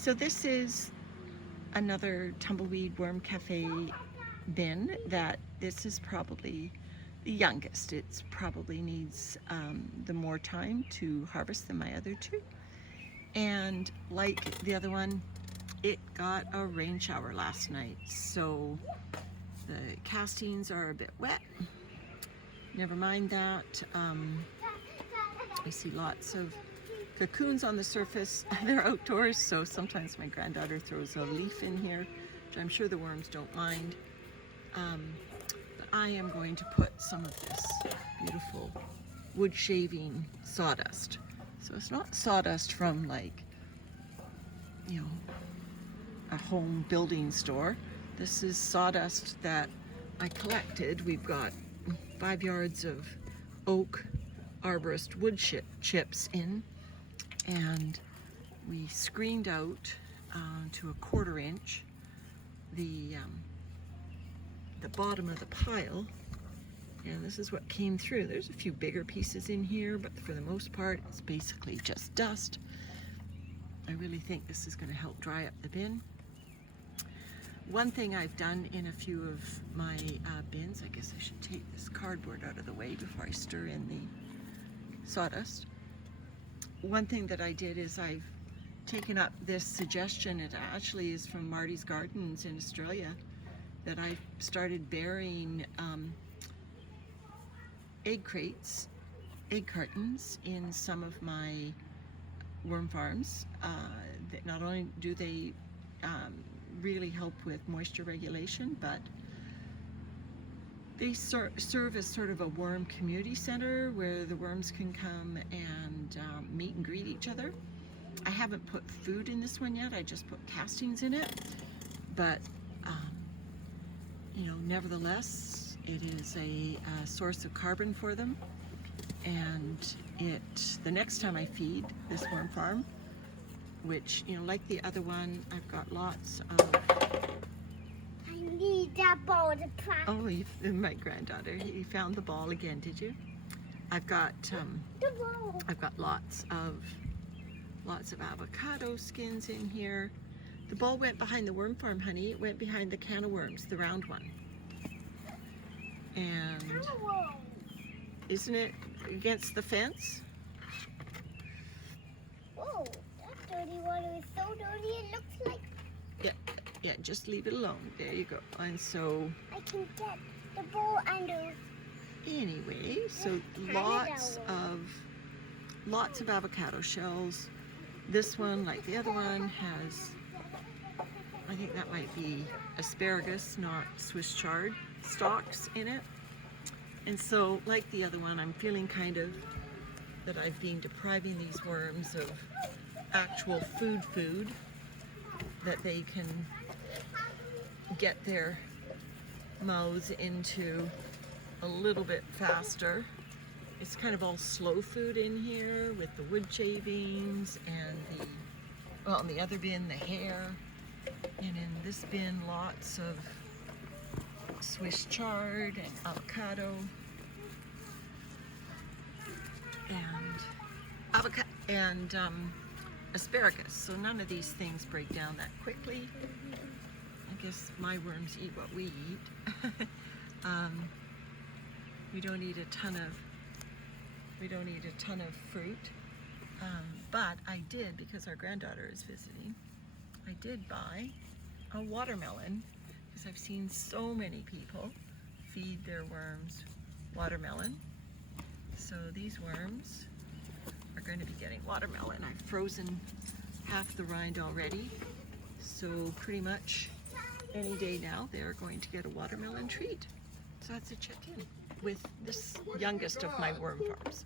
So this is another tumbleweed worm cafe bin that this is probably the youngest. It probably needs the more time to harvest than my other two. And like the other one, it got a rain shower last night, so the castings are a bit wet. Never mind that. I see lots of cocoons on the surface. They're outdoors, so sometimes my granddaughter throws a leaf in here, which I'm sure the worms don't mind. But I am going to put some of this beautiful wood shaving sawdust. So it's not sawdust from, like, you know, a home building store. This is sawdust that I collected. We've got 5 yards of oak arborist wood chips in, and we screened out to a 1/4 inch the bottom of the pile, and this is what came through. There's a few bigger pieces in here, but for the most part it's basically just dust. I really think this is going to help dry up the bin. One thing I've done in a few of my bins, I guess I should take this cardboard out of the way before I stir in the sawdust. One thing that I did is I've taken up this suggestion. It actually is from Marty's Gardens in Australia, that I started burying egg cartons in some of my worm farms. Not only do they really help with moisture regulation, but they serve as sort of a worm community center where the worms can come and meet and greet each other. I haven't put food in this one yet, I just put castings in it, but you know, nevertheless, it is a source of carbon for them. And the next time I feed this worm farm, which, you know, like the other one, I've got lots of... I need that ball to practice. Oh, my granddaughter, you found the ball again, did you? I've got the ball. I've got lots of avocado skins in here. The ball went behind the worm farm, honey. It went behind the can of worms, the round one. And isn't it against the fence? Whoa, that dirty water is so dirty it looks like... Yeah, just leave it alone. There you go. and so I can get the ball under. Anyway, so lots of avocado shells. This one, like the other one, has, I think that might be asparagus, not Swiss chard stalks in it. And so, like the other one, I'm feeling kind of that I've been depriving these worms of actual food that they can get their mouths into a little bit faster. It's kind of all slow food in here with the wood shavings and in the other bin, the hair. And in this bin, lots of Swiss chard and avocado and asparagus. So none of these things break down that quickly. I guess my worms eat what we eat. We don't eat a ton of fruit, but I did, because our granddaughter is visiting, I did buy a watermelon, because I've seen so many people feed their worms watermelon. So these worms are going to be getting watermelon. I've frozen half the rind already, so pretty much any day now they're going to get a watermelon treat. So that's a check-in with this youngest of my worm farms.